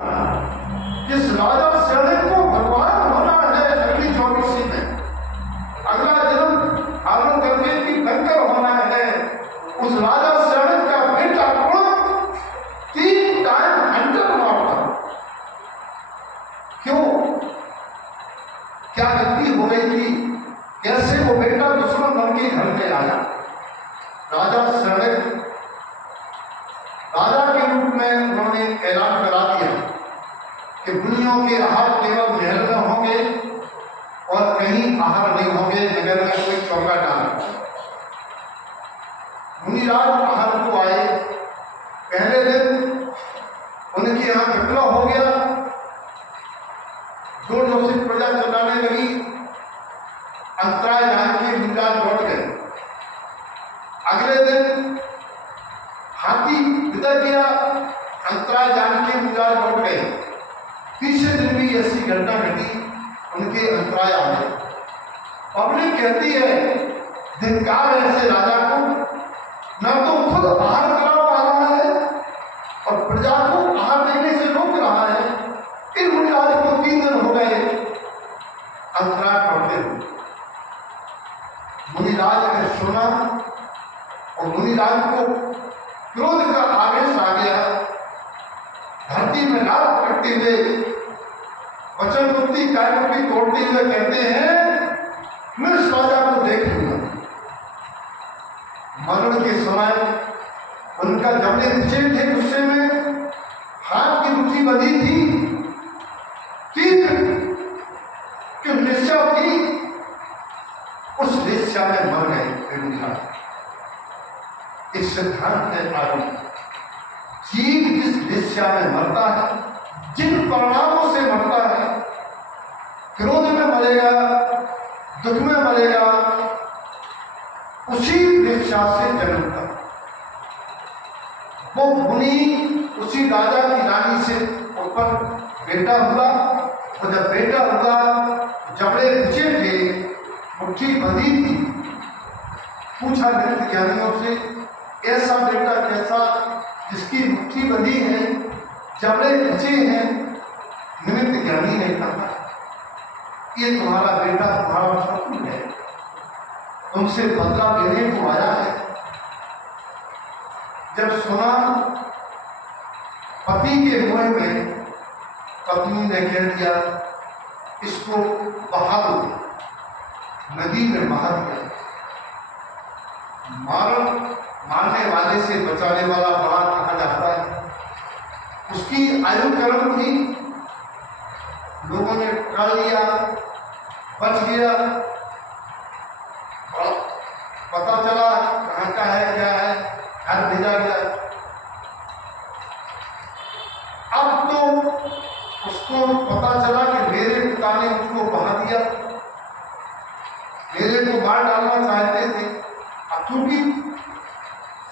जिस राजा शरण को भगवान होना है अगली 24 में, अगला जन्म धारण करके भी कंकर होना है, उस राजा शरण का बेटा कुण 3 टाइम हंटर मारता। क्यों? क्या गलती हो गई थी? कैसे वो बेटा दुश्मन बन के घर में आया? राजा शरण राजा के रूप में उन्होंने ऐलान करा दिया कि मुनियों के आहार केवल महल में होंगे और कहीं आहार नहीं होंगे नगर में कोई चौका डाल। मुनिराज आहार को आए, पहले दिन उनके यहाँ विप्लव हो गया, जोर से प्रजा चलाने लगी, अंतराय जान के मुनिराज लौट गए। अगले दिन हाथी विदा किया, अंतराय जान के मुनिराज लौट गए। तीसरे दिन भी ऐसी घटना घटी, उनके अंतराय आ गए। पब्लिक कहती है धिक्कार है ऐसे राजा को, न तो खुद आहार करा पा रहा है और प्रजा को आहार देने से रोक रहा है। फिर मुनिराज को 3 दिन हो गए अंतराय पड़ते हुए। मुनिराज ने सुना और मुनिराज को क्रोध का आवेश आ गया। धरती में लात करते हुए, वचन मुक्ति कायमुक्ति तोड़ते हुए कहते हैं मैं इस राजा को देख लूंगा। मरण के समय उनका जबड़े पीछे थे, गुस्से में हाथ की मुट्ठी बंधी थी, कि निश्चा थी, उस निश्चा में मर गए। एक सिद्धांत है आदमी, जीव जिस निश्चा में मरता है, जिन परिणामों से मरता है, क्रोध में मरेगा, दुख में मरेगा, उसी निश्चा से जन्मता। वो मुनि उसी राजा की रानी से उत्पन्न बेटा हुआ, और जब बेटा हुआ जबड़े बचे थे, मुट्ठी बंधी थी। पूछा नृत्य ज्ञानियों से, ऐसा बेटा कैसा जिसकी मुट्ठी बंधी है, जबड़े बचे हैं? निमित्त ज्ञानी ने कहा ये तुम्हारा बेटा तुम्हारा शत्रु है, तुमसे बदला लेने को आया है। जब सुना, पति के मुंह में पत्नी ने कह दिया इसको बहा दो, नदी में बहा दिया। मारने वाले से बचाने वाला बड़ा कहा जाता है। उसकी आयु कर्म थी, लोगों ने कर लिया, बच गया। और पता चला कहाँ का है, क्या है, घर भेजा गया। अब तो उसको पता चला कि मेरे पिता ने उसको बहा दिया, मेरे को मार डालना चाहते थे। अब चूंकि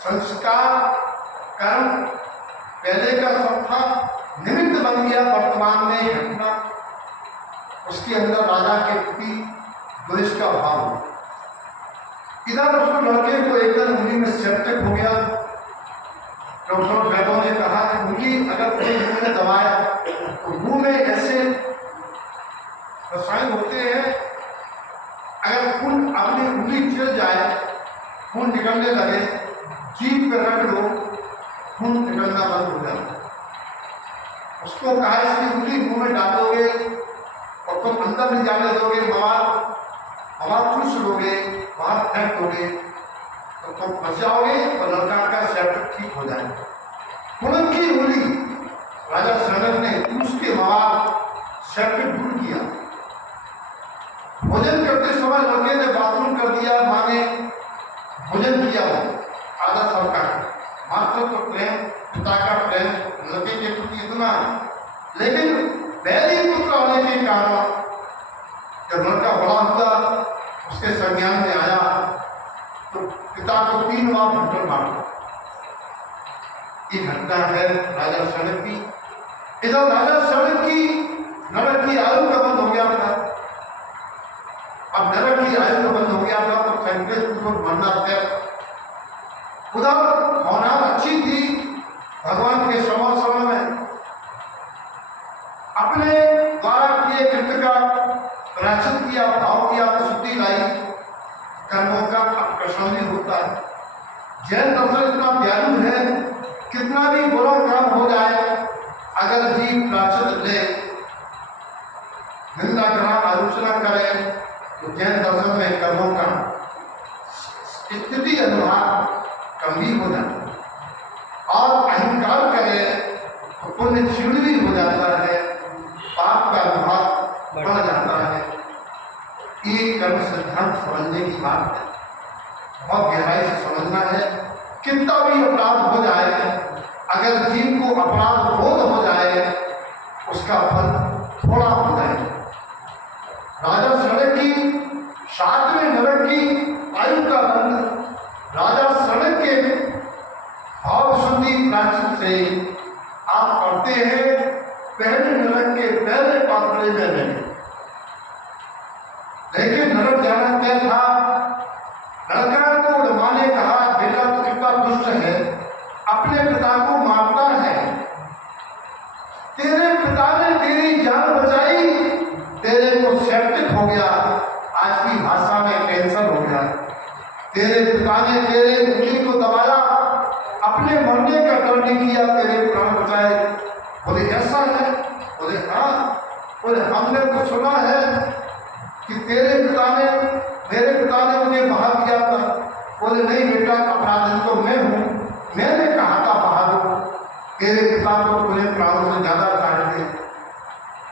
संस्कार कर्म पहले का सब था, निमित्त बन गया वर्तमान में घटना, उसके अंदर राजा के प्रति द्वेष का भाव हुआ। इधर उसको लड़के को एकदम उंगली में सेप्टिक हो गया। डॉक्टर वैद्यों ने कहा कि उंगली अगर कोई मुंह में दबाए तो मुंह में ऐसे रसायन होते हैं, अगर खून अपनी उंगली चिर जाए, खून निकलने लगे, जीभ पे रख लो, खून निकलना बंद हो जाता। उसको कहा इसकी उंगली मुंह में डालोगे और तुम अंदर नहीं जाने दोगे, हवा चूस लोगे, बाहर फेंक दोगे तो तुम फंस जाओगे और लड़का का सेप्टिक ठीक हो जाएगा। खून की उंगली राजा शरण ने चूस के बाद सेप्टिक दूर किया। भोजन करते समय लड़के ने बाथरूम कर दिया, माँ ने भोजन किया, आधा सबका मात्र तो प्रेम, पिता का प्रेम लड़के के प्रति इतना, लेकिन पहली पुत्र होने के कारण जब लड़का बड़ा हुआ, उसके संज्ञान में आया तो पिता को 3 बार ढंढर मारा। ये घटना है राजा शरण की। इधर राजा शरण की नरक की आयु का बंद हो गया था। अब नरक की आयु का बंद हो गया था तो संकेत को मरना तय। उधर होना अच्छी थी भगवान के समय में, अपने द्वारा किए कृत्य का प्रायश्चित किया, भाव किया तो शुद्धि लाई, कर्मों का आकर्षण भी होता है। जैन दर्शन इतना दयालु है, कितना भी बुरा काम हो जाए, अगर जीव प्रायश्चित ले, निंदा ग्रहण आलोचना करे, तो जैन दर्शन में कर्मों का स्थिति अनुभाव कम भी हो जाता है, और अहंकार करे तो पुण्य क्षीण भी हो जाता है, पाप का अनुभाव बढ़ जाता है। ये कर्म सिद्धांत समझने की बात है, बहुत गहराई से समझना है। कितना भी अपराध हो जाए, अगर जीव को अपराध बोध हो जाए, उसका फल थोड़ा हो जाए। राजा सड़क की 7वें नरक की आयु का बंध, राजा सड़क के भाव शुद्धि प्रायश्चित से आप पढ़ते हैं, पहले नरक के पहले पात्रे में नहीं। लेकिन नरक जाना क्या था? नरकार को उड़मा ने कहा, बेटा तो कितना दुष्ट है, अपने पिता को मारता है, तेरे पिता ने तेरी जान बचाई, तेरे को सेप्टिक हो गया, आज की भाषा में कैंसर हो गया, तेरे पिता ने तेरे उंगली को दबाया, अपने मरने का डर नहीं किया, तेरे प्राण बचाए। बोले ऐसा है? बोले हाँ। बोले हमने तो सुना है कि तेरे पिता ने, मेरे पिता ने मुझे बहा दिया था। बोले नहीं बेटा, अपराधी तो मैं हूँ, मैंने कहा था बहा दो, तेरे पिता तो तुझे प्राणों से ज्यादा चाहते।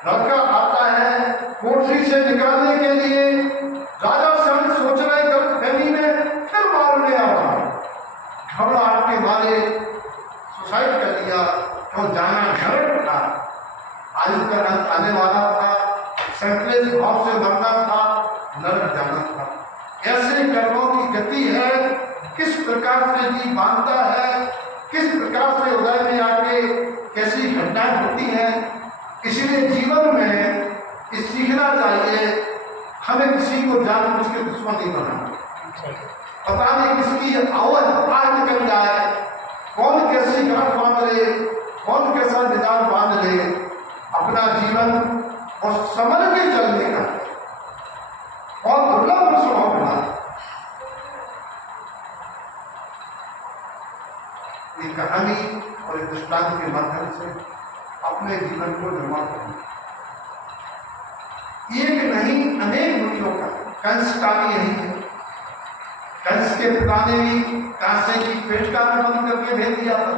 लड़का आता है कोठरी से निकालने के लिए, राजा शरण सोच रहे गलतफहमी में फिर मारने आ रहा, घबराहट के मारे सुसाइड कर लिया, तो जाना नरक था, आयु का अंत आने वाला था, संकलेश भाव से मरना था, नरक जाना था। ऐसे कर्मों की गति है, किस प्रकार से जी बांधता है, किस प्रकार से उदय में आके कैसी घटनाएं होती हैं। इसलिए जीवन में सीखना चाहिए, हमें किसी को जानबूझ के दुश्मन नहीं बनाना। पता नहीं किसकी आवाज आग निकल जाए, कौन कैसी गांठ बांध ले, कौन कैसा निदान बांध ले, अपना जीवन और समझ के चलने का और दुर्लभ स्वभाव बना। ये कहानी और एक दृष्टांत के माध्यम से अपने जीवन को निर्माण करना, एक नहीं अनेक मुनियों का। कंस का भी यही है, कंस के पिता ने भी कांसे की पेट का बंद करके भेज दिया था।